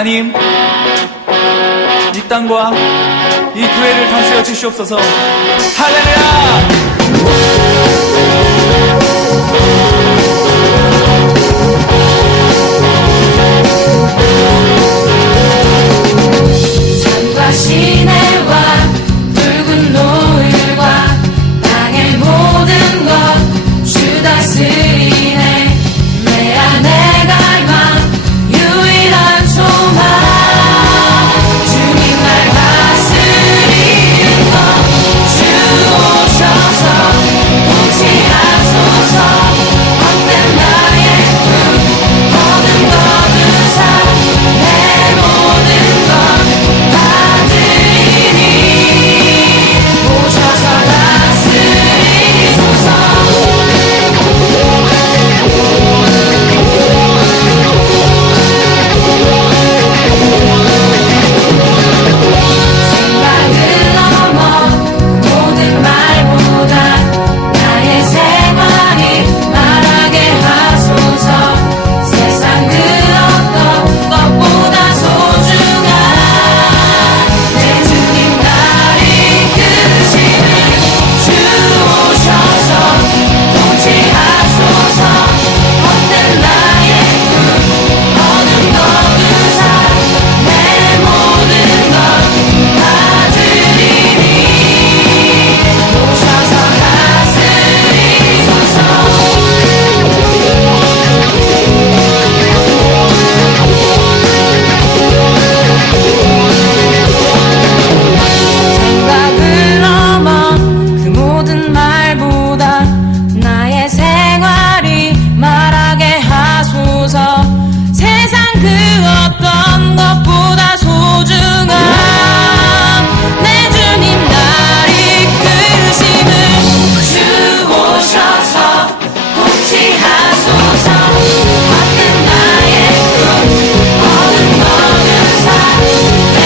하나님, 이 땅과 이 교회를 다스려 주시옵소서. 할렐루야! 산과 시내와 붉은 노을과 땅의 모든 것 주 다스리네. 내 안에 갈망 유일한 소망 주님 날 다스리는 것 주 오셔서 통치하소서. 헛된 나의 꿈 모든 거두사 내 모든 것 받으리니 오셔서 다스리소서. 생각을 넘어 모든 말보다 나의 생활이 말하게 하소서. 세상 그 어떤 것보다 소중한 내 주님 날 이끄시는 주 오셔서 통치하소서. 헛된 나의 꿈 어둠 거두사 내 모든 것 받으리니 오셔서 다스리소서. 생각을 넘어 그 모든 말보다 나의 생활이 말하게 하소서. 세상 그 어떤 것보다 소중한 내 주님 날 이끄심을 주 오셔서 통치하소서. 헛된 나의 꿈 어둠 거두사 내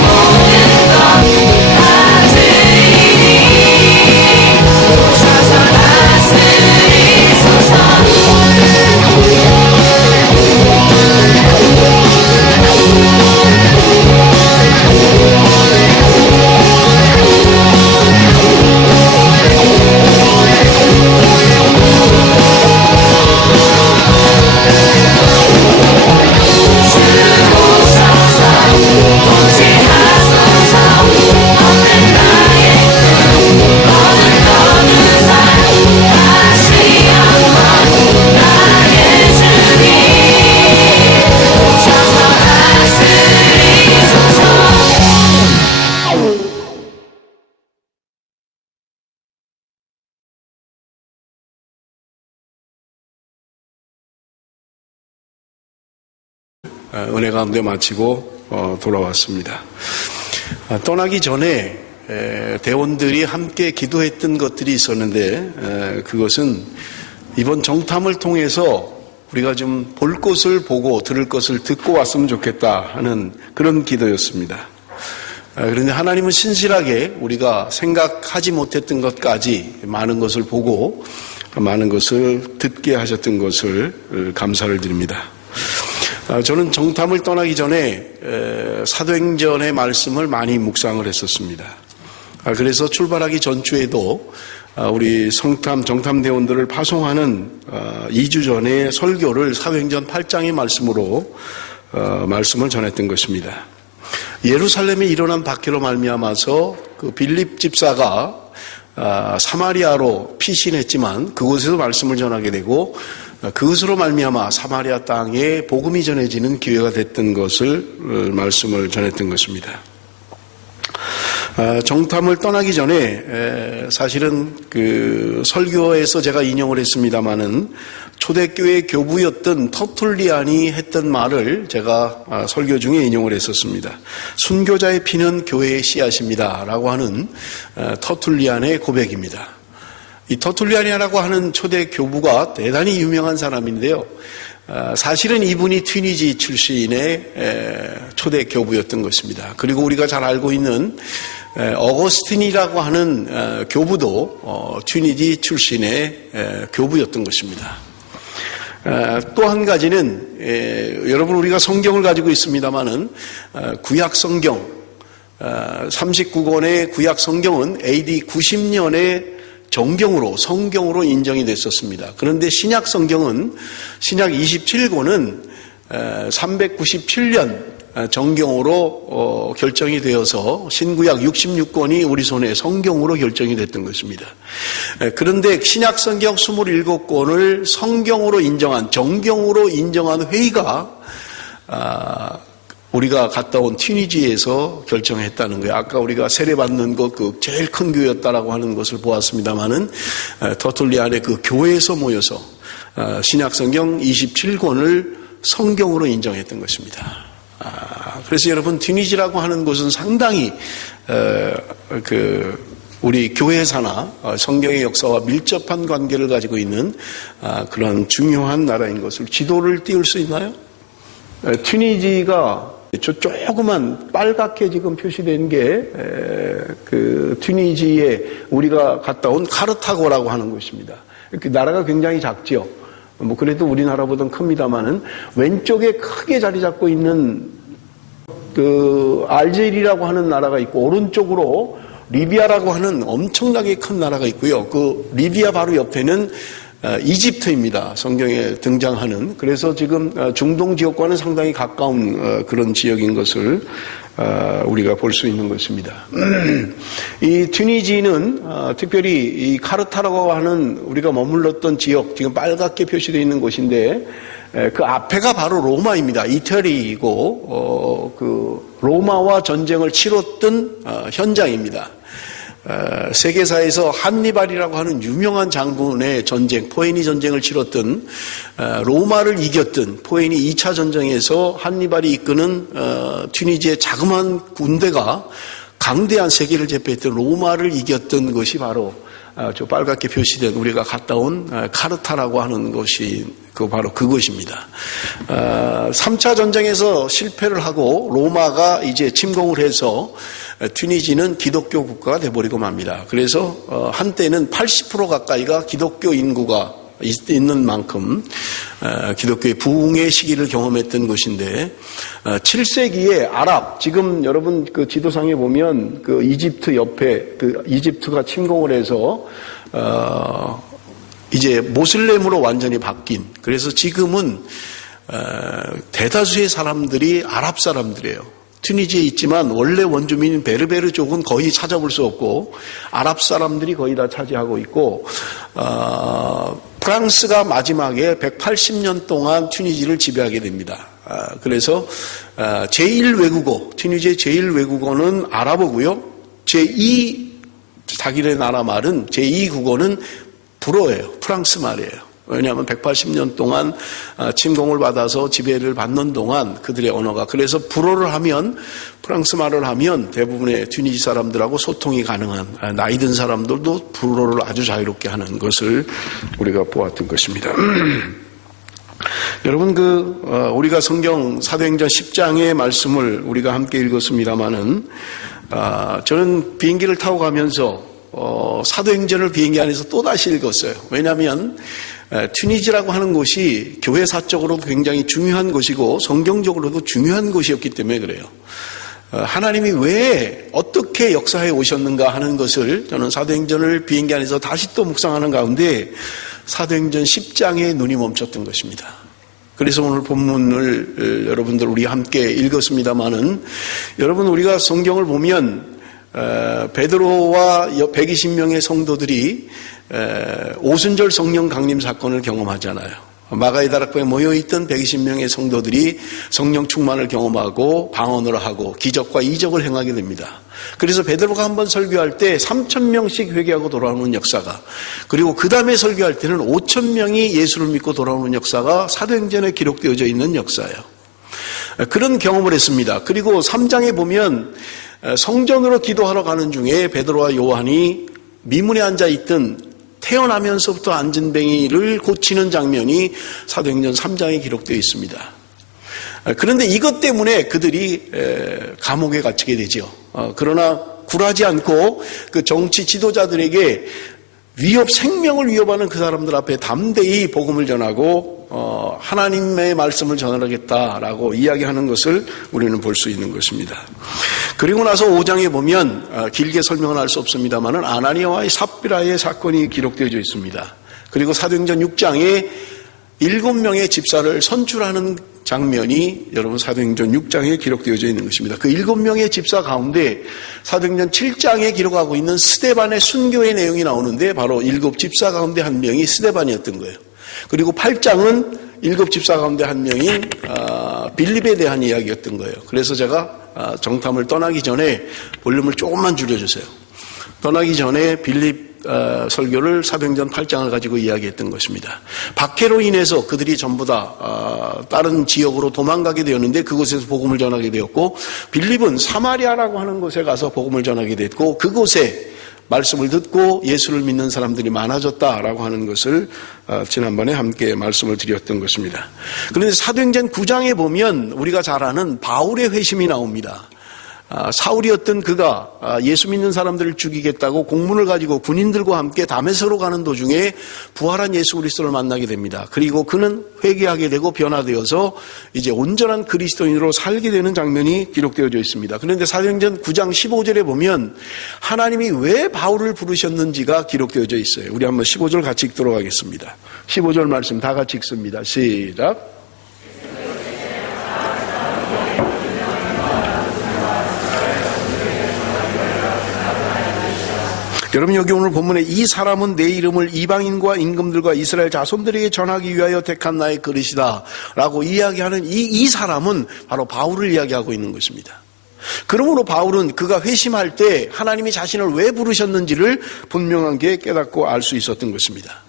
모든 것 받으리니 오셔서 다스리소서. 은혜 가운데 마치고 돌아왔습니다. 떠나기 전에 대원들이 함께 기도했던 것들이 있었는데 그것은 이번 정탐을 통해서 우리가 좀 볼 것을 보고 들을 것을 듣고 왔으면 좋겠다 하는 그런 기도였습니다. 그런데 하나님은 신실하게 우리가 생각하지 못했던 것까지 많은 것을 보고 많은 것을 듣게 하셨던 것을 감사를 드립니다. 저는 정탐을 떠나기 전에 사도행전의 말씀을 많이 묵상을 했었습니다. 그래서 출발하기 전주에도 우리 정탐대원들을 파송하는 2주 전에 설교를 사도행전 8장의 말씀으로 말씀을 전했던 것입니다. 예루살렘에 일어난 박해로 말미암아서 그 빌립 집사가 사마리아로 피신했지만 그곳에서 말씀을 전하게 되고 그것으로 말미암아 사마리아 땅에 복음이 전해지는 기회가 됐던 것을 말씀을 전했던 것입니다. 정탐을 떠나기 전에 사실은 그 설교에서 제가 인용을 했습니다마는 초대교회 교부였던 터툴리안이 했던 말을 제가 설교 중에 인용을 했었습니다. 순교자의 피는 교회의 씨앗입니다 라고 하는 터툴리안의 고백입니다. 이 터툴리안이라고 하는 초대 교부가 대단히 유명한 사람인데요. 사실은 이분이 튀니지 출신의 초대 교부였던 것입니다. 그리고 우리가 잘 알고 있는 어거스틴이라고 하는 교부도 튀니지 출신의 교부였던 것입니다. 또 한 가지는 여러분 우리가 성경을 가지고 있습니다마는 구약 성경 39권의 구약 성경은 AD 90년에 성경으로 인정이 됐었습니다. 그런데 신약 성경은 신약 27권은 397년 정경으로 결정이 되어서 신구약 66권이 우리 손에 성경으로 결정이 됐던 것입니다. 그런데 신약 성경 27권을 성경으로 인정한 정경으로 인정한 회의가 우리가 갔다 온 튀니지에서 결정했다는 거예요. 아까 우리가 세례받는 것 그 제일 큰 교회였다라고 하는 것을 보았습니다마는 터툴리안의 그 교회에서 모여서 신약성경 27권을 성경으로 인정했던 것입니다. 그래서 여러분 튀니지라고 하는 곳은 상당히 우리 교회사나 성경의 역사와 밀접한 관계를 가지고 있는 그런 중요한 나라인 것을 지도를 띄울 수 있나요? 튀니지가 저 조그만 빨갛게 지금 표시된 게 그 튀니지에 우리가 갔다 온 카르타고라고 하는 곳입니다. 그 나라가 굉장히 작죠. 뭐 그래도 우리나라보다는 큽니다만은 왼쪽에 크게 자리 잡고 있는 그 알제리라고 하는 나라가 있고 오른쪽으로 리비아라고 하는 엄청나게 큰 나라가 있고요. 그 리비아 바로 옆에는 이집트입니다. 성경에 등장하는. 그래서 지금 중동 지역과는 상당히 가까운 그런 지역인 것을 우리가 볼 수 있는 것입니다. 이 튀니지는 특별히 이 카르타라고 하는 우리가 머물렀던 지역, 지금 빨갛게 표시되어 있는 곳인데 그 앞에가 바로 로마입니다. 이태리이고 그 로마와 전쟁을 치렀던 현장입니다. 세계사에서 한니발이라고 하는 유명한 장군의 전쟁, 포에니 전쟁을 치렀던 로마를 이겼던 포에니 2차 전쟁에서 한니발이 이끄는 튀니지의 자그마한 군대가 강대한 세계를 제패했던 로마를 이겼던 것이 바로 저 빨갛게 표시된 우리가 갔다 온 카르타라고 하는 것이 바로 그것입니다. 3차 전쟁에서 실패를 하고 로마가 이제 침공을 해서 튀니지는 기독교 국가가 돼버리고 맙니다. 그래서 한때는 80% 가까이가 기독교 인구가 있는 만큼 기독교의 부흥의 시기를 경험했던 곳인데 7세기에 아랍, 지금 여러분 그 지도상에 보면 그 이집트 옆에 그 이집트가 침공을 해서 이제 모슬렘으로 완전히 바뀐, 그래서 지금은 대다수의 사람들이 아랍 사람들이에요. 튀니지에 있지만 원래 원주민인 베르베르 쪽은 거의 찾아볼 수 없고 아랍 사람들이 거의 다 차지하고 있고 프랑스가 마지막에 180년 동안 튀니지를 지배하게 됩니다. 그래서 제1외국어, 튀니지의 제1외국어는 아랍어고요. 자기네 나라 말은 제2국어는 불어예요. 프랑스 말이에요. 왜냐하면 180년 동안 침공을 받아서 지배를 받는 동안 그들의 언어가, 그래서 불어를 하면, 프랑스 말을 하면 대부분의 튀니지 사람들하고 소통이 가능한, 나이 든 사람들도 불어를 아주 자유롭게 하는 것을 우리가 보았던 것입니다. 여러분 우리가 성경 사도행전 10장의 말씀을 우리가 함께 읽었습니다마는 저는 비행기를 타고 가면서 사도행전을 비행기 안에서 또다시 읽었어요. 왜냐하면 튀니지라고 하는 곳이 교회사적으로도 굉장히 중요한 곳이고 성경적으로도 중요한 곳이었기 때문에 그래요. 하나님이 왜 어떻게 역사해 오셨는가 하는 것을 저는 사도행전을 비행기 안에서 다시 또 묵상하는 가운데 사도행전 10장에 눈이 멈췄던 것입니다. 그래서 오늘 본문을 여러분들 우리 함께 읽었습니다마는, 여러분 우리가 성경을 보면 베드로와 120명의 성도들이 오순절 성령 강림 사건을 경험하잖아요. 마가의 다락방에 모여있던 120명의 성도들이 성령 충만을 경험하고 방언을 하고 기적과 이적을 행하게 됩니다. 그래서 베드로가 한번 설교할 때 3,000명씩 회개하고 돌아오는 역사가, 그리고 그 다음에 설교할 때는 5,000명이 예수를 믿고 돌아오는 역사가 사도행전에 기록되어져 있는 역사예요. 그런 경험을 했습니다. 그리고 3장에 보면 성전으로 기도하러 가는 중에 베드로와 요한이 미문에 앉아있던 태어나면서부터 안진뱅이를 고치는 장면이 사도행전 3장에 기록되어 있습니다. 그런데 이것 때문에 그들이 감옥에 갇히게 되죠. 그러나 굴하지 않고 그 정치 지도자들에게 생명을 위협하는 그 사람들 앞에 담대히 복음을 전하고 하나님의 말씀을 전하겠다라고 이야기하는 것을 우리는 볼 수 있는 것입니다. 그리고 나서 5장에 보면 길게 설명은 할 수 없습니다만은 아나니아와의 삽비라의 사건이 기록되어져 있습니다. 그리고 사도행전 6장에 7명의 집사를 선출하는 장면이 여러분 사도행전 6장에 기록되어져 있는 것입니다. 그 7명의 집사 가운데 사도행전 7장에 기록하고 있는 스데반의 순교의 내용이 나오는데 바로 7집사 가운데 한 명이 스데반이었던 거예요. 그리고 8장은 7집사 가운데 한 명인 빌립에 대한 이야기였던 거예요. 그래서 제가 정탐을 떠나기 전에 볼륨을 조금만 줄여주세요. 떠나기 전에 빌립 설교를 사도행전 8장을 가지고 이야기했던 것입니다. 박해로 인해서 그들이 전부 다 다른 지역으로 도망가게 되었는데 그곳에서 복음을 전하게 되었고, 빌립은 사마리아라고 하는 곳에 가서 복음을 전하게 됐고, 그곳에 말씀을 듣고 예수를 믿는 사람들이 많아졌다라고 하는 것을 지난번에 함께 말씀을 드렸던 것입니다. 그런데 사도행전 9장에 보면 우리가 잘 아는 바울의 회심이 나옵니다. 사울이었던 그가 예수 믿는 사람들을 죽이겠다고 공문을 가지고 군인들과 함께 다메섹으로 가는 도중에 부활한 예수 그리스도를 만나게 됩니다. 그리고 그는 회개하게 되고 변화되어서 이제 온전한 그리스도인으로 살게 되는 장면이 기록되어져 있습니다. 그런데 사도행전 9장 15절에 보면 하나님이 왜 바울을 부르셨는지가 기록되어져 있어요. 우리 한번 15절 같이 읽도록 하겠습니다. 15절 말씀 다 같이 읽습니다. 시작. 여러분, 여기 오늘 본문에 이 사람은 내 이름을 이방인과 임금들과 이스라엘 자손들에게 전하기 위하여 택한 나의 그릇이다 라고 이야기하는 이 사람은 바로 바울을 이야기하고 있는 것입니다. 그러므로 바울은 그가 회심할 때 하나님이 자신을 왜 부르셨는지를 분명하게 깨닫고 알 수 있었던 것입니다.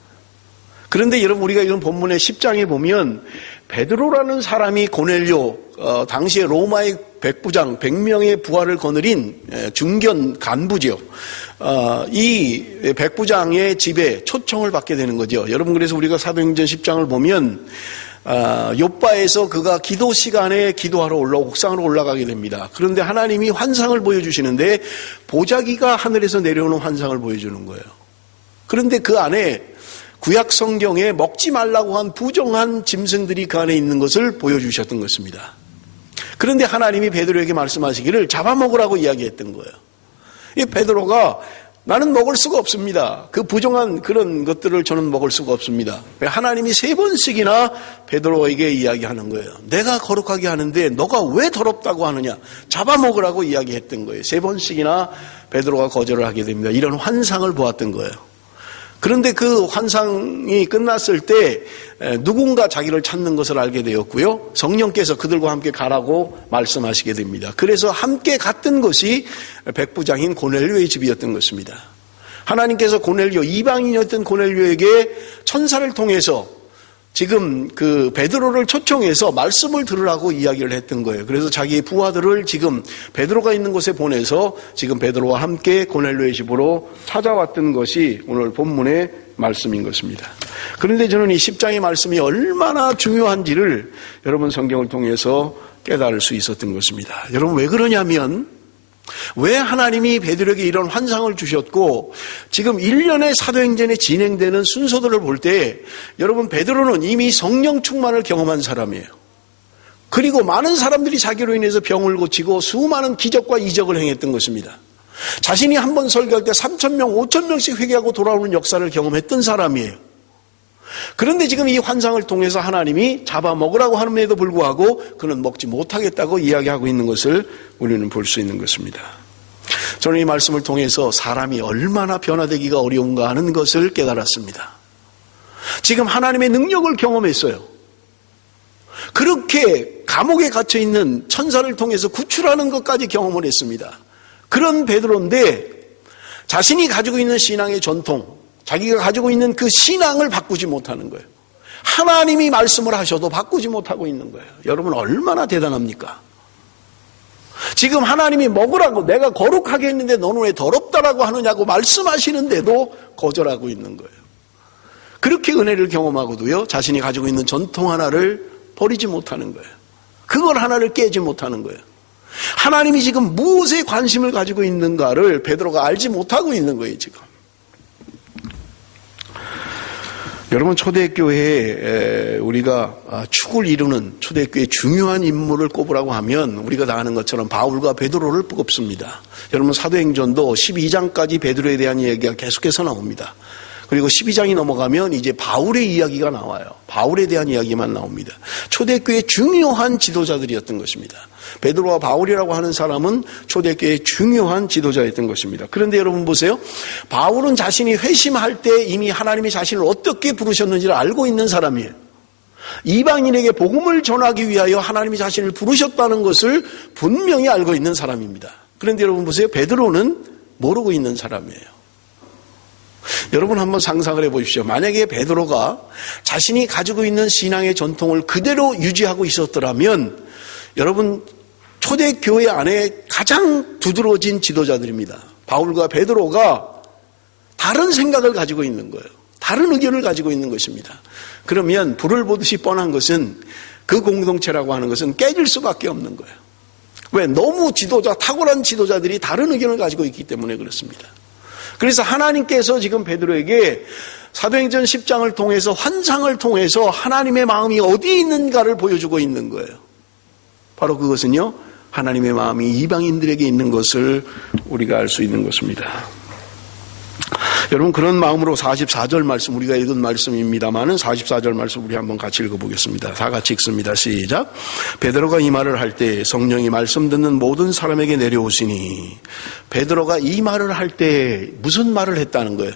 그런데 여러분, 우리가 이런 본문의 10장에 보면 베드로라는 사람이 고넬료, 당시에 로마의 백부장 100명의 부하를 거느린 중견 간부죠. 이 백부장의 집에 초청을 받게 되는 거죠. 여러분, 그래서 우리가 사도행전 10장을 보면 욥바에서 그가 기도 시간에 기도하러 옥상으로 올라가게 됩니다. 그런데 하나님이 환상을 보여주시는데 보자기가 하늘에서 내려오는 환상을 보여주는 거예요. 그런데 그 안에 구약 성경에 먹지 말라고 한 부정한 짐승들이 그 안에 있는 것을 보여주셨던 것입니다. 그런데 하나님이 베드로에게 말씀하시기를 잡아먹으라고 이야기했던 거예요. 이 베드로가 나는 먹을 수가 없습니다. 그 부정한 그런 것들을 저는 먹을 수가 없습니다. 하나님이 3번씩이나 베드로에게 이야기하는 거예요. 내가 거룩하게 하는데 너가 왜 더럽다고 하느냐. 잡아먹으라고 이야기했던 거예요. 3번씩이나 베드로가 거절을 하게 됩니다. 이런 환상을 보았던 거예요. 그런데 그 환상이 끝났을 때 누군가 자기를 찾는 것을 알게 되었고요. 성령께서 그들과 함께 가라고 말씀하시게 됩니다. 그래서 함께 갔던 것이 백부장인 고넬료의 집이었던 것입니다. 하나님께서 고넬료, 이방인이었던 고넬료에게 천사를 통해서 지금 그 베드로를 초청해서 말씀을 들으라고 이야기를 했던 거예요. 그래서 자기의 부하들을 지금 베드로가 있는 곳에 보내서 지금 베드로와 함께 고넬료의 집으로 찾아왔던 것이 오늘 본문의 말씀인 것입니다. 그런데 저는 이 10장의 말씀이 얼마나 중요한지를 여러분 성경을 통해서 깨달을 수 있었던 것입니다. 여러분, 왜 그러냐면 왜 하나님이 베드로에게 이런 환상을 주셨고 지금 1년의 사도행전에 진행되는 순서들을 볼 때 여러분, 베드로는 이미 성령 충만을 경험한 사람이에요. 그리고 많은 사람들이 자기로 인해서 병을 고치고 수많은 기적과 이적을 행했던 것입니다. 자신이 한 번 설교할 때 3,000명, 5,000명씩 회개하고 돌아오는 역사를 경험했던 사람이에요. 그런데 지금 이 환상을 통해서 하나님이 잡아먹으라고 함에도 불구하고 그는 먹지 못하겠다고 이야기하고 있는 것을 우리는 볼 수 있는 것입니다. 저는 이 말씀을 통해서 사람이 얼마나 변화되기가 어려운가 하는 것을 깨달았습니다. 지금 하나님의 능력을 경험했어요. 그렇게 감옥에 갇혀 있는 천사를 통해서 구출하는 것까지 경험을 했습니다. 그런 베드로인데 자신이 가지고 있는 신앙의 전통, 자기가 가지고 있는 그 신앙을 바꾸지 못하는 거예요. 하나님이 말씀을 하셔도 바꾸지 못하고 있는 거예요. 여러분 얼마나 대단합니까? 지금 하나님이 먹으라고, 내가 거룩하게 했는데 너는 왜 더럽다라고 하느냐고 말씀하시는데도 거절하고 있는 거예요. 그렇게 은혜를 경험하고도요, 자신이 가지고 있는 전통 하나를 버리지 못하는 거예요. 그걸 하나를 깨지 못하는 거예요. 하나님이 지금 무엇에 관심을 가지고 있는가를 베드로가 알지 못하고 있는 거예요, 지금. 여러분, 초대교회에 우리가 축을 이루는 초대교회의 중요한 인물을 꼽으라고 하면 우리가 다 아는 것처럼 바울과 베드로를 꼽습니다. 여러분, 사도행전도 12장까지 베드로에 대한 이야기가 계속해서 나옵니다. 그리고 12장이 넘어가면 이제 바울의 이야기가 나와요. 바울에 대한 이야기만 나옵니다. 초대교회의 중요한 지도자들이었던 것입니다. 베드로와 바울이라고 하는 사람은 초대교회의 중요한 지도자였던 것입니다. 그런데 여러분 보세요. 바울은 자신이 회심할 때 이미 하나님이 자신을 어떻게 부르셨는지를 알고 있는 사람이에요. 이방인에게 복음을 전하기 위하여 하나님이 자신을 부르셨다는 것을 분명히 알고 있는 사람입니다. 그런데 여러분 보세요. 베드로는 모르고 있는 사람이에요. 여러분 한번 상상을 해보십시오. 만약에 베드로가 자신이 가지고 있는 신앙의 전통을 그대로 유지하고 있었더라면 여러분 초대교회 안에 가장 두드러진 지도자들입니다. 바울과 베드로가 다른 생각을 가지고 있는 거예요. 다른 의견을 가지고 있는 것입니다. 그러면 불을 보듯이 뻔한 것은 그 공동체라고 하는 것은 깨질 수밖에 없는 거예요. 왜? 너무 탁월한 지도자들이 다른 의견을 가지고 있기 때문에 그렇습니다. 그래서 하나님께서 지금 베드로에게 사도행전 10장을 통해서 환상을 통해서 하나님의 마음이 어디에 있는가를 보여주고 있는 거예요. 바로 그것은요, 하나님의 마음이 이방인들에게 있는 것을 우리가 알 수 있는 것입니다. 여러분, 그런 마음으로 44절 말씀, 우리가 읽은 말씀입니다만은 44절 말씀 우리 한번 같이 읽어보겠습니다. 다 같이 읽습니다. 시작. 베드로가 이 말을 할 때 성령이 말씀 듣는 모든 사람에게 내려오시니, 베드로가 이 말을 할 때 무슨 말을 했다는 거예요?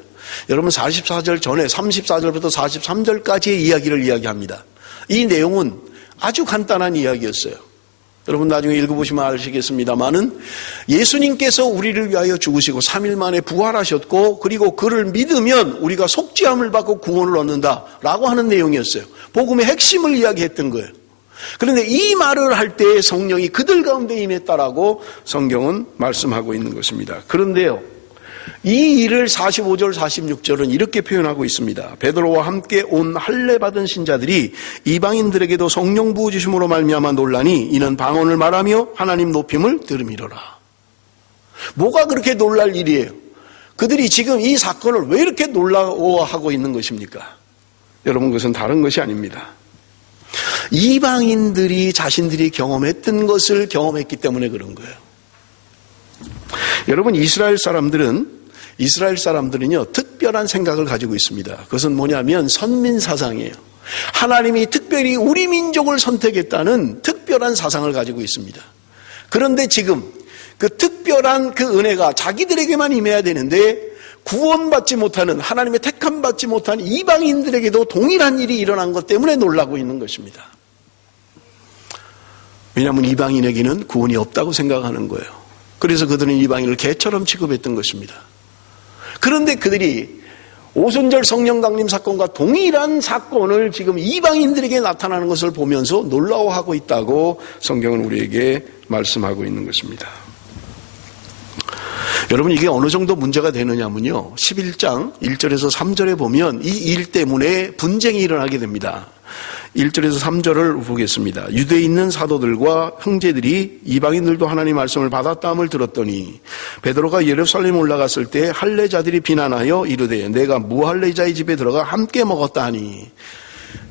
여러분 44절 전에 34절부터 43절까지의 이야기를 이야기합니다. 이 내용은 아주 간단한 이야기였어요. 여러분 나중에 읽어보시면 아시겠습니다마는 예수님께서 우리를 위하여 죽으시고 3일 만에 부활하셨고 그리고 그를 믿으면 우리가 속죄함을 받고 구원을 얻는다라고 하는 내용이었어요. 복음의 핵심을 이야기했던 거예요. 그런데 이 말을 할 때 성령이 그들 가운데 임했다라고 성경은 말씀하고 있는 것입니다. 그런데요, 이 일을 45절 46절은 이렇게 표현하고 있습니다. 베드로와 함께 온 할례 받은 신자들이 이방인들에게도 성령 부어주심으로 말미암아 놀라니 이는 방언을 말하며 하나님 높임을 들음이로라. 뭐가 그렇게 놀랄 일이에요? 그들이 지금 이 사건을 왜 이렇게 놀라워하고 있는 것입니까? 여러분, 그것은 다른 것이 아닙니다. 이방인들이 자신들이 경험했던 것을 경험했기 때문에 그런 거예요. 여러분, 이스라엘 사람들은요, 특별한 생각을 가지고 있습니다. 그것은 뭐냐면 선민 사상이에요. 하나님이 특별히 우리 민족을 선택했다는 특별한 사상을 가지고 있습니다. 그런데 지금 그 특별한 그 은혜가 자기들에게만 임해야 되는데 구원받지 못하는, 하나님의 택함받지 못한 이방인들에게도 동일한 일이 일어난 것 때문에 놀라고 있는 것입니다. 왜냐하면 이방인에게는 구원이 없다고 생각하는 거예요. 그래서 그들은 이방인을 개처럼 취급했던 것입니다. 그런데 그들이 오순절 성령 강림 사건과 동일한 사건을 지금 이방인들에게 나타나는 것을 보면서 놀라워하고 있다고 성경은 우리에게 말씀하고 있는 것입니다. 여러분, 이게 어느 정도 문제가 되느냐면요, 11장 1절에서 3절에 보면 이 일 때문에 분쟁이 일어나게 됩니다. 1절에서 3절을 보겠습니다. 유대에 있는 사도들과 형제들이 이방인들도 하나님 말씀을 받았다함을 들었더니 베드로가 예루살렘 올라갔을 때 할례자들이 비난하여 이르되 내가 무할례자의 집에 들어가 함께 먹었다 하니,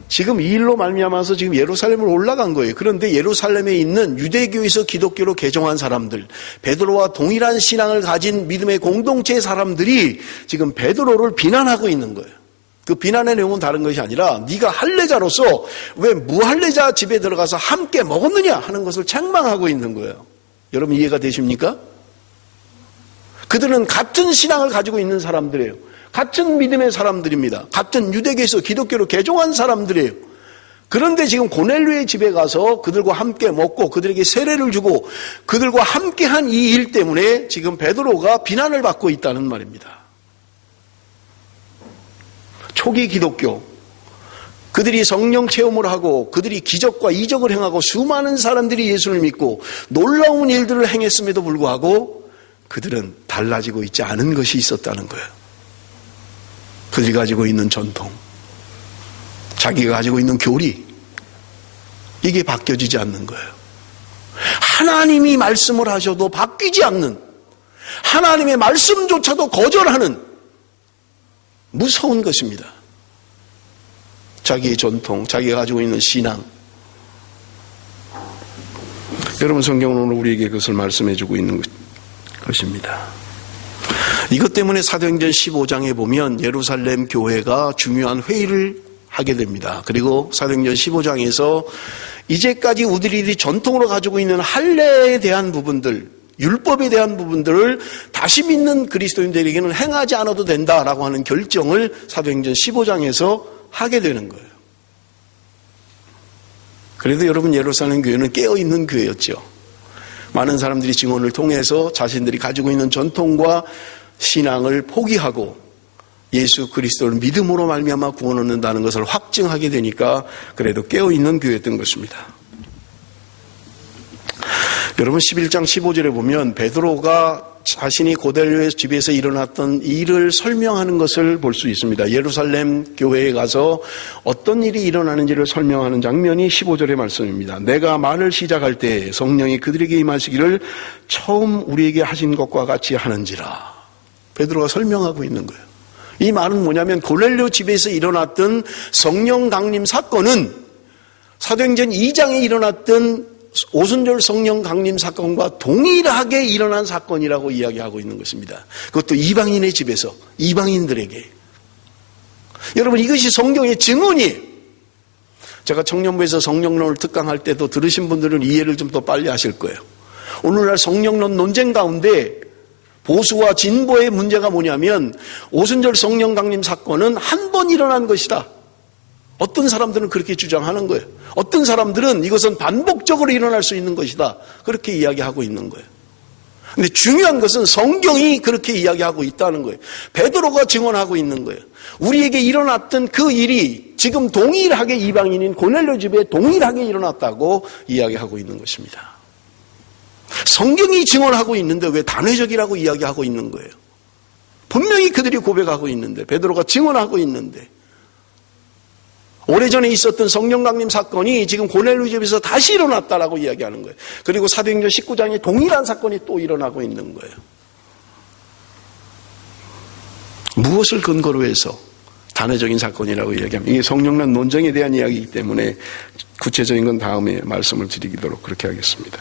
지금 이 일로 말미암아서 지금 예루살렘을 올라간 거예요. 그런데 예루살렘에 있는 유대교에서 기독교로 개종한 사람들, 베드로와 동일한 신앙을 가진 믿음의 공동체의 사람들이 지금 베드로를 비난하고 있는 거예요. 그 비난의 내용은 다른 것이 아니라 네가 할례자로서 왜 무할례자 집에 들어가서 함께 먹었느냐 하는 것을 책망하고 있는 거예요. 여러분 이해가 되십니까? 그들은 같은 신앙을 가지고 있는 사람들이에요. 같은 믿음의 사람들입니다. 같은 유대교에서 기독교로 개종한 사람들이에요. 그런데 지금 고넬료의 집에 가서 그들과 함께 먹고 그들에게 세례를 주고 그들과 함께한 이 일 때문에 지금 베드로가 비난을 받고 있다는 말입니다. 초기 기독교, 그들이 성령 체험을 하고 그들이 기적과 이적을 행하고 수많은 사람들이 예수를 믿고 놀라운 일들을 행했음에도 불구하고 그들은 달라지고 있지 않은 것이 있었다는 거예요. 그들이 가지고 있는 전통, 자기가 가지고 있는 교리, 이게 바뀌어지지 않는 거예요. 하나님이 말씀을 하셔도 바뀌지 않는, 하나님의 말씀조차도 거절하는 무서운 것입니다. 자기의 전통, 자기가 가지고 있는 신앙. 여러분, 성경은 오늘 우리에게 그것을 말씀해 주고 있는 것입니다. 이것 때문에 사도행전 15장에 보면 예루살렘 교회가 중요한 회의를 하게 됩니다. 그리고 사도행전 15장에서 이제까지 우리들이 전통으로 가지고 있는 할례에 대한 부분들, 율법에 대한 부분들을 다시 믿는 그리스도인들에게는 행하지 않아도 된다라고 하는 결정을 사도행전 15장에서 하게 되는 거예요. 그래도 여러분, 예루살렘 교회는 깨어있는 교회였죠. 많은 사람들이 증언을 통해서 자신들이 가지고 있는 전통과 신앙을 포기하고 예수 그리스도를 믿음으로 말미암아 구원 얻는다는 것을 확증하게 되니까 그래도 깨어있는 교회였던 것입니다. 여러분, 11장 15절에 보면 베드로가 자신이 고넬료의 집에서 일어났던 일을 설명하는 것을 볼 수 있습니다. 예루살렘 교회에 가서 어떤 일이 일어나는지를 설명하는 장면이 15절의 말씀입니다. 내가 말을 시작할 때 성령이 그들에게 임하시기를 처음 우리에게 하신 것과 같이 하는지라. 베드로가 설명하고 있는 거예요. 이 말은 뭐냐면 고넬료 집에서 일어났던 성령 강림 사건은 사도행전 2장에 일어났던 오순절 성령 강림 사건과 동일하게 일어난 사건이라고 이야기하고 있는 것입니다. 그것도 이방인의 집에서, 이방인들에게. 여러분, 이것이 성경의 증언이에요. 제가 청년부에서 성령론을 특강할 때도 들으신 분들은 이해를 좀 더 빨리 하실 거예요. 오늘날 성령론 논쟁 가운데 보수와 진보의 문제가 뭐냐면 오순절 성령 강림 사건은 한 번 일어난 것이다. 어떤 사람들은 그렇게 주장하는 거예요. 어떤 사람들은 이것은 반복적으로 일어날 수 있는 것이다. 그렇게 이야기하고 있는 거예요. 근데 중요한 것은 성경이 그렇게 이야기하고 있다는 거예요. 베드로가 증언하고 있는 거예요. 우리에게 일어났던 그 일이 지금 동일하게 이방인인 고넬료 집에 동일하게 일어났다고 이야기하고 있는 것입니다. 성경이 증언하고 있는데 왜 단회적이라고 이야기하고 있는 거예요? 분명히 그들이 고백하고 있는데, 베드로가 증언하고 있는데, 오래전에 있었던 성령 강림 사건이 지금 고넬료 집에서 다시 일어났다라고 이야기하는 거예요. 그리고 사도행전 19장에 동일한 사건이 또 일어나고 있는 거예요. 무엇을 근거로 해서 단회적인 사건이라고 이야기합니다. 이게 성령론 논쟁에 대한 이야기이기 때문에 구체적인 건 다음에 말씀을 드리도록 그렇게 하겠습니다.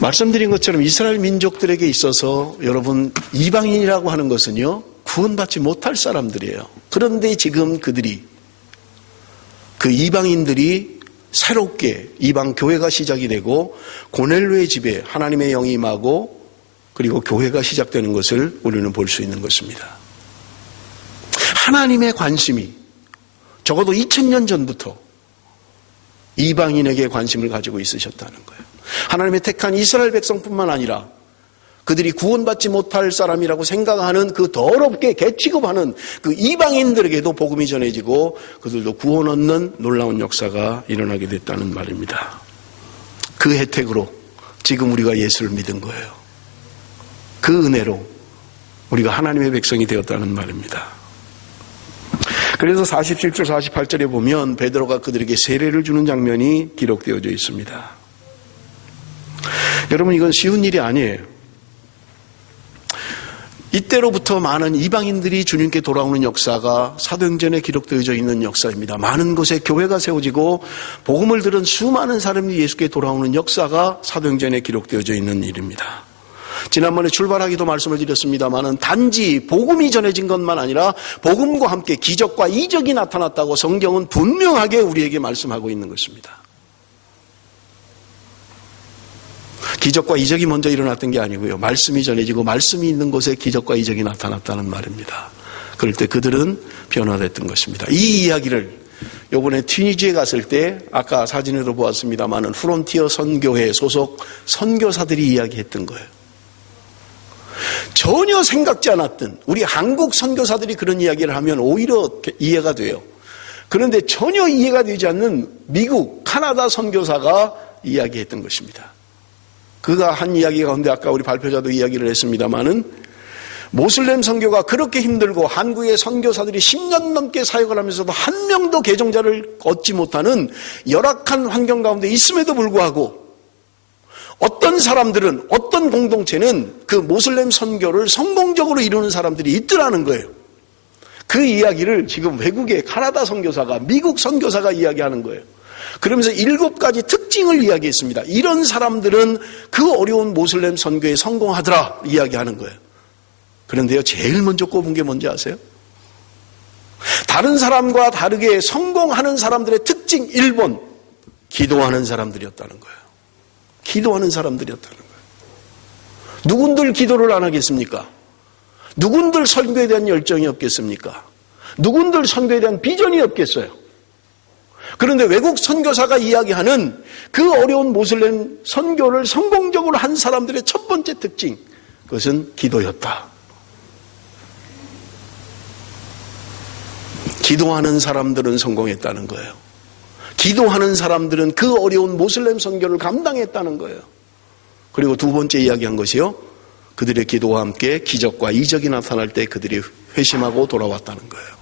말씀드린 것처럼 이스라엘 민족들에게 있어서 여러분, 이방인이라고 하는 것은요, 구원받지 못할 사람들이에요. 그런데 지금 그들이, 그 이방인들이 새롭게 이방 교회가 시작이 되고 고넬료의 집에 하나님의 영이 임하고 그리고 교회가 시작되는 것을 우리는 볼 수 있는 것입니다. 하나님의 관심이 적어도 2000년 전부터 이방인에게 관심을 가지고 있으셨다는 거예요. 하나님의 택한 이스라엘 백성뿐만 아니라 그들이 구원받지 못할 사람이라고 생각하는 그 더럽게 개취급하는 그 이방인들에게도 복음이 전해지고 그들도 구원 얻는 놀라운 역사가 일어나게 됐다는 말입니다. 그 혜택으로 지금 우리가 예수를 믿은 거예요. 그 은혜로 우리가 하나님의 백성이 되었다는 말입니다. 그래서 47절 48절에 보면 베드로가 그들에게 세례를 주는 장면이 기록되어져 있습니다. 여러분, 이건 쉬운 일이 아니에요. 이때로부터 많은 이방인들이 주님께 돌아오는 역사가 사도행전에 기록되어져 있는 역사입니다. 많은 곳에 교회가 세워지고 복음을 들은 수많은 사람이 예수께 돌아오는 역사가 사도행전에 기록되어져 있는 일입니다. 지난번에 출발하기도 말씀을 드렸습니다마는 단지 복음이 전해진 것만 아니라 복음과 함께 기적과 이적이 나타났다고 성경은 분명하게 우리에게 말씀하고 있는 것입니다. 기적과 이적이 먼저 일어났던 게 아니고요. 말씀이 전해지고 말씀이 있는 곳에 기적과 이적이 나타났다는 말입니다. 그럴 때 그들은 변화됐던 것입니다. 이 이야기를 요번에 튀니지에 갔을 때 아까 사진에도 보았습니다마는 프론티어 선교회 소속 선교사들이 이야기했던 거예요. 전혀 생각지 않았던 우리 한국 선교사들이 그런 이야기를 하면 오히려 이해가 돼요. 그런데 전혀 이해가 되지 않는 미국, 카나다 선교사가 이야기했던 것입니다. 그가 한 이야기 가운데 아까 우리 발표자도 이야기를 했습니다마는 모슬렘 선교가 그렇게 힘들고 한국의 선교사들이 10년 넘게 사역을 하면서도 한 명도 개종자를 얻지 못하는 열악한 환경 가운데 있음에도 불구하고 어떤 사람들은, 어떤 공동체는 그 모슬렘 선교를 성공적으로 이루는 사람들이 있더라는 거예요. 그 이야기를 지금 외국의 카나다 선교사가, 미국 선교사가 이야기하는 거예요. 그러면서 7가지 특징을 이야기했습니다. 이런 사람들은 그 어려운 모슬렘 선교에 성공하더라 이야기하는 거예요. 그런데요, 제일 먼저 꼽은 게 뭔지 아세요? 다른 사람과 다르게 성공하는 사람들의 특징 1번, 기도하는 사람들이었다는 거예요. 기도하는 사람들이었다는 거예요. 누군들 기도를 안 하겠습니까? 누군들 선교에 대한 열정이 없겠습니까? 누군들 선교에 대한 비전이 없겠어요? 그런데 외국 선교사가 이야기하는 그 어려운 모슬렘 선교를 성공적으로 한 사람들의 첫 번째 특징, 그것은 기도였다. 기도하는 사람들은 성공했다는 거예요. 기도하는 사람들은 그 어려운 모슬렘 선교를 감당했다는 거예요. 그리고 두 번째 이야기한 것이요, 그들의 기도와 함께 기적과 이적이 나타날 때 그들이 회심하고 돌아왔다는 거예요.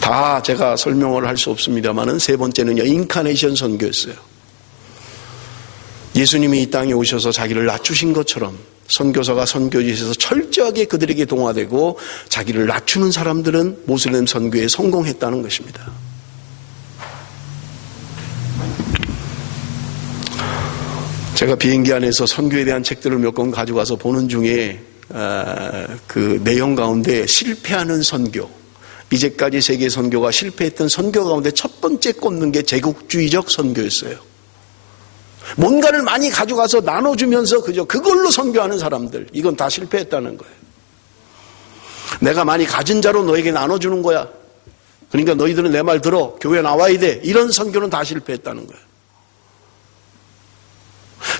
다 제가 설명을 할 수 없습니다만은 세 번째는요, 인카네이션 선교였어요. 예수님이 이 땅에 오셔서 자기를 낮추신 것처럼 선교사가 선교지에서 철저하게 그들에게 동화되고 자기를 낮추는 사람들은 모슬렘 선교에 성공했다는 것입니다. 제가 비행기 안에서 선교에 대한 책들을 몇 권 가져가서 보는 중에 그 내용 가운데 실패하는 선교, 이제까지 세계 선교가 실패했던 선교 가운데 첫 번째 꼽는 게 제국주의적 선교였어요. 뭔가를 많이 가져가서 나눠주면서 그저 그걸로 선교하는 사람들, 이건 다 실패했다는 거예요. 내가 많이 가진 자로 너에게 나눠주는 거야. 그러니까 너희들은 내 말 들어. 교회 나와야 돼. 이런 선교는 다 실패했다는 거예요.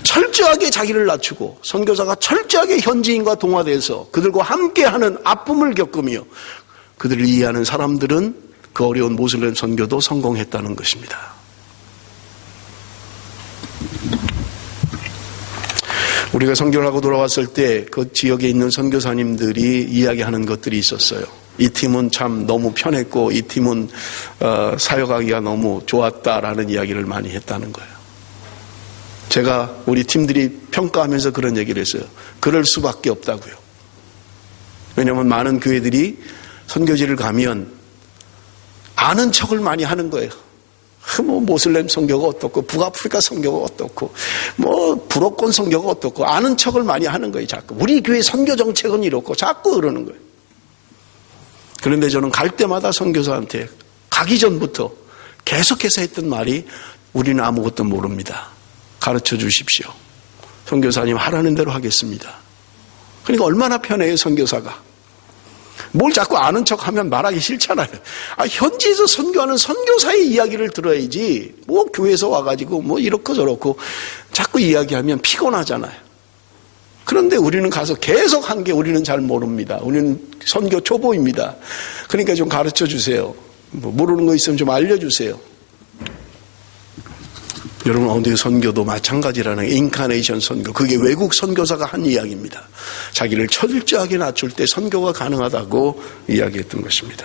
철저하게 자기를 낮추고 선교사가 철저하게 현지인과 동화돼서 그들과 함께하는 아픔을 겪으며 그들을 이해하는 사람들은 그 어려운 모슬렘 선교도 성공했다는 것입니다. 우리가 선교를 하고 돌아왔을 때 그 지역에 있는 선교사님들이 이야기하는 것들이 있었어요. 이 팀은 참 너무 편했고 이 팀은 사역하기가 너무 좋았다라는 이야기를 많이 했다는 거예요. 제가 우리 팀들이 평가하면서 그런 얘기를 했어요. 그럴 수밖에 없다고요. 왜냐하면 많은 교회들이 선교지를 가면 아는 척을 많이 하는 거예요. 뭐 모슬렘 선교가 어떻고 북아프리카 선교가 어떻고 뭐 불어권 선교가 어떻고 아는 척을 많이 하는 거예요. 자꾸 우리 교회 선교 정책은 이렇고 자꾸 그러는 거예요. 그런데 저는 갈 때마다 선교사한테 가기 전부터 계속해서 했던 말이 우리는 아무것도 모릅니다. 가르쳐 주십시오. 선교사님 하라는 대로 하겠습니다. 그러니까 얼마나 편해요, 선교사가. 뭘 자꾸 아는 척하면 말하기 싫잖아요. 현지에서 선교하는 선교사의 이야기를 들어야지 뭐 교회에서 와가지고 뭐 이렇고 저렇고 자꾸 이야기하면 피곤하잖아요. 그런데 우리는 가서 계속 한 게 우리는 잘 모릅니다. 우리는 선교 초보입니다. 그러니까 좀 가르쳐 주세요. 뭐 모르는 거 있으면 좀 알려주세요. 여러분, 어디 선교도 마찬가지라는 인카네이션 선교, 그게 외국 선교사가 한 이야기입니다. 자기를 철저하게 낮출 때 선교가 가능하다고 이야기했던 것입니다.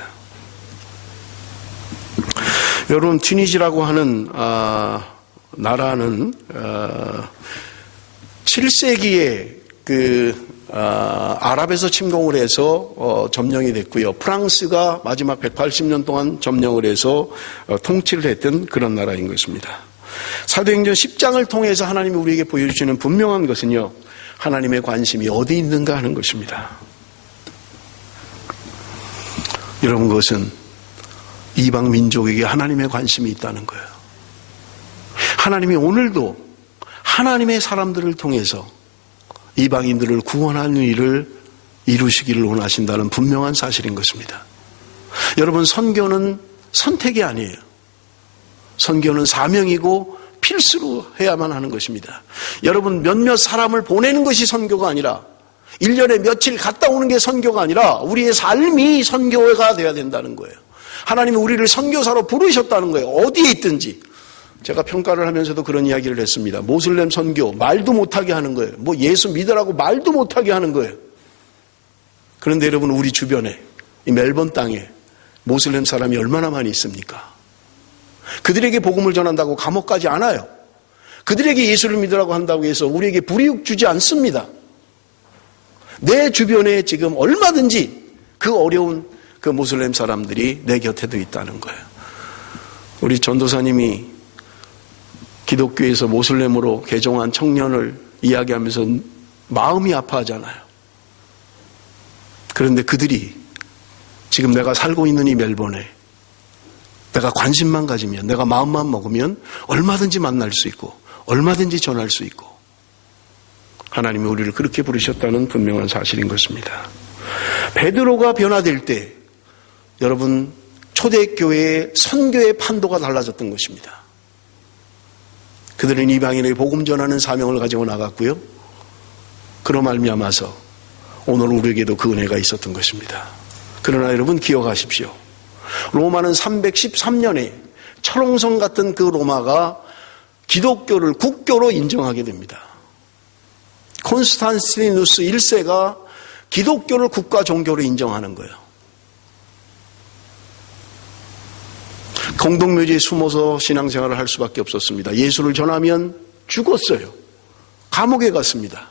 여러분, 튀니지라고 하는 나라는 7세기에 아랍에서 침공을 해서 점령이 됐고요. 프랑스가 마지막 180년 동안 점령을 해서 통치를 했던 그런 나라인 것입니다. 사도행전 10장을 통해서 하나님이 우리에게 보여주시는 분명한 것은요, 하나님의 관심이 어디 있는가 하는 것입니다. 여러분, 그것은 이방 민족에게 하나님의 관심이 있다는 거예요. 하나님이 오늘도 하나님의 사람들을 통해서 이방인들을 구원하는 일을 이루시기를 원하신다는 분명한 사실인 것입니다. 여러분, 선교는 선택이 아니에요. 선교는 사명이고 필수로 해야만 하는 것입니다. 여러분, 몇몇 사람을 보내는 것이 선교가 아니라 1년에 며칠 갔다 오는 게 선교가 아니라 우리의 삶이 선교가 돼야 된다는 거예요. 하나님이 우리를 선교사로 부르셨다는 거예요. 어디에 있든지. 제가 평가를 하면서도 그런 이야기를 했습니다. 모슬렘 선교, 말도 못하게 하는 거예요. 뭐 예수 믿으라고 말도 못하게 하는 거예요. 그런데 여러분, 우리 주변에 이 멜번 땅에 모슬렘 사람이 얼마나 많이 있습니까? 그들에게 복음을 전한다고 감옥 가지 않아요. 그들에게 예수를 믿으라고 한다고 해서 우리에게 불이익 주지 않습니다. 내 주변에 지금 얼마든지 그 어려운 그 모슬렘 사람들이 내 곁에도 있다는 거예요. 우리 전도사님이 기독교에서 모슬렘으로 개종한 청년을 이야기하면서 마음이 아파하잖아요. 그런데 그들이 지금 내가 살고 있는 이 멜번에 내가 관심만 가지면, 내가 마음만 먹으면 얼마든지 만날 수 있고 얼마든지 전할 수 있고, 하나님이 우리를 그렇게 부르셨다는 분명한 사실인 것입니다. 베드로가 변화될 때 여러분, 초대교회의 선교의 판도가 달라졌던 것입니다. 그들은 이방인에게 복음 전하는 사명을 가지고 나갔고요. 그로 말미암아서 오늘 우리에게도 그 은혜가 있었던 것입니다. 그러나 여러분, 기억하십시오. 로마는 313년에 철옹성 같은 그 로마가 기독교를 국교로 인정하게 됩니다. 콘스탄티누스 1세가 기독교를 국가 종교로 인정하는 거예요. 공동묘지에 숨어서 신앙생활을 할 수밖에 없었습니다. 예수를 전하면 죽었어요. 감옥에 갔습니다.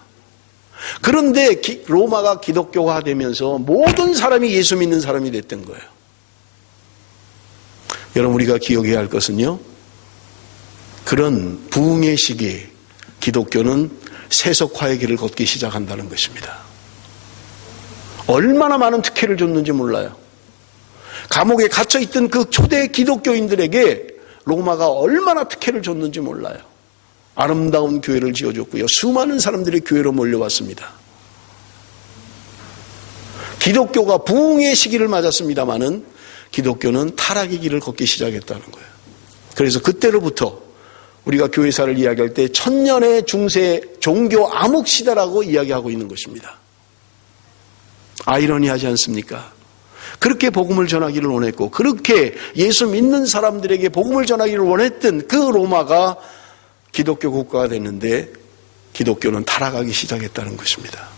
그런데 로마가 기독교화되면서 모든 사람이 예수 믿는 사람이 됐던 거예요. 여러분, 우리가 기억해야 할 것은요, 그런 부흥의 시기에 기독교는 세속화의 길을 걷기 시작한다는 것입니다. 얼마나 많은 특혜를 줬는지 몰라요. 감옥에 갇혀있던 그 초대 기독교인들에게 로마가 얼마나 특혜를 줬는지 몰라요. 아름다운 교회를 지어줬고요. 수많은 사람들이 교회로 몰려왔습니다. 기독교가 부흥의 시기를 맞았습니다마는 기독교는 타락의 길을 걷기 시작했다는 거예요. 그래서 그때로부터 우리가 교회사를 이야기할 때 천년의 중세 종교 암흑 시대라고 이야기하고 있는 것입니다. 아이러니하지 않습니까? 그렇게 복음을 전하기를 원했고, 그렇게 예수 믿는 사람들에게 복음을 전하기를 원했던 그 로마가 기독교 국가가 됐는데 기독교는 타락하기 시작했다는 것입니다.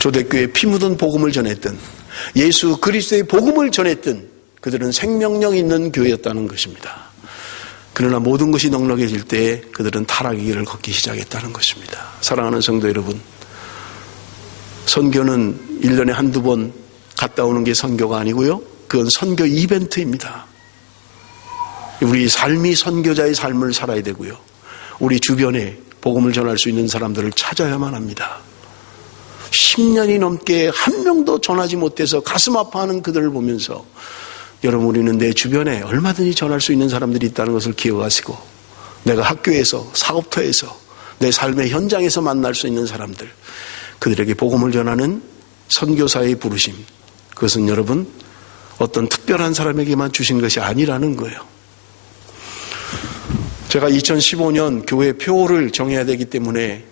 초대교회에 피 묻은 복음을 전했던, 예수 그리스도의 복음을 전했던 그들은 생명력 있는 교회였다는 것입니다. 그러나 모든 것이 넉넉해질 때 그들은 타락의 길을 걷기 시작했다는 것입니다. 사랑하는 성도 여러분, 선교는 1년에 한두 번 갔다 오는 게 선교가 아니고요, 그건 선교 이벤트입니다. 우리 삶이 선교자의 삶을 살아야 되고요, 우리 주변에 복음을 전할 수 있는 사람들을 찾아야만 합니다. 10년이 넘게 한 명도 전하지 못해서 가슴 아파하는 그들을 보면서, 여러분, 우리는 내 주변에 얼마든지 전할 수 있는 사람들이 있다는 것을 기억하시고, 내가 학교에서, 사업터에서, 내 삶의 현장에서 만날 수 있는 사람들, 그들에게 복음을 전하는 선교사의 부르심, 그것은 여러분 어떤 특별한 사람에게만 주신 것이 아니라는 거예요. 제가 2015년 교회 표를 정해야 되기 때문에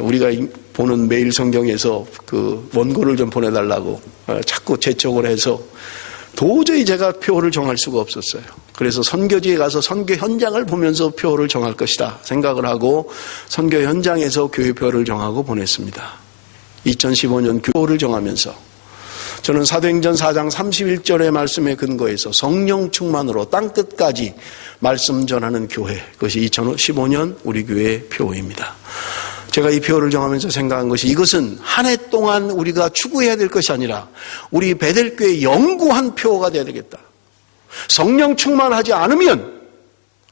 우리가 보는 매일 성경에서 그 원고를 좀 보내달라고 자꾸 재촉을 해서 도저히 제가 표를 정할 수가 없었어요. 그래서 선교지에 가서 선교 현장을 보면서 표를 정할 것이다 생각을 하고 선교 현장에서 교회표를 정하고 보냈습니다. 2015년 교회를 정하면서 저는 사도행전 4장 31절의 말씀에 근거해서 성령 충만으로 땅끝까지 말씀 전하는 교회, 그것이 2015년 우리 교회의 표입니다. 제가 이 표를 정하면서 생각한 것이, 이것은 한 해 동안 우리가 추구해야 될 것이 아니라 우리 베델교회의 영구한 표가 되어야 되겠다. 성령 충만하지 않으면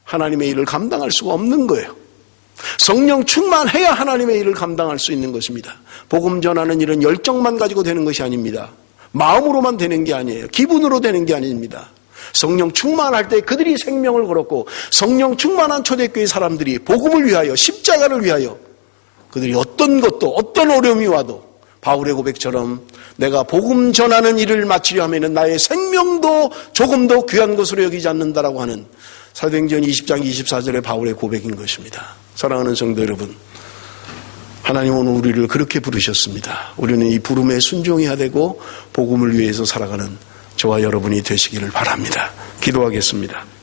하나님의 일을 감당할 수가 없는 거예요. 성령 충만해야 하나님의 일을 감당할 수 있는 것입니다. 복음 전하는 일은 열정만 가지고 되는 것이 아닙니다. 마음으로만 되는 게 아니에요. 기분으로 되는 게 아닙니다. 성령 충만할 때 그들이 생명을 걸었고, 성령 충만한 초대교회 사람들이 복음을 위하여, 십자가를 위하여 그들이 어떤 어떤 것도 어떤 어려움이 와도 바울의 고백처럼 내가 복음 전하는 일을 마치려 하면 나의 생명도 조금도 귀한 것으로 여기지 않는다라고 하는 사도행전 20장 24절의 바울의 고백인 것입니다. 사랑하는 성도 여러분, 하나님은 우리를 그렇게 부르셨습니다. 우리는 이 부름에 순종해야 되고 복음을 위해서 살아가는 저와 여러분이 되시기를 바랍니다. 기도하겠습니다.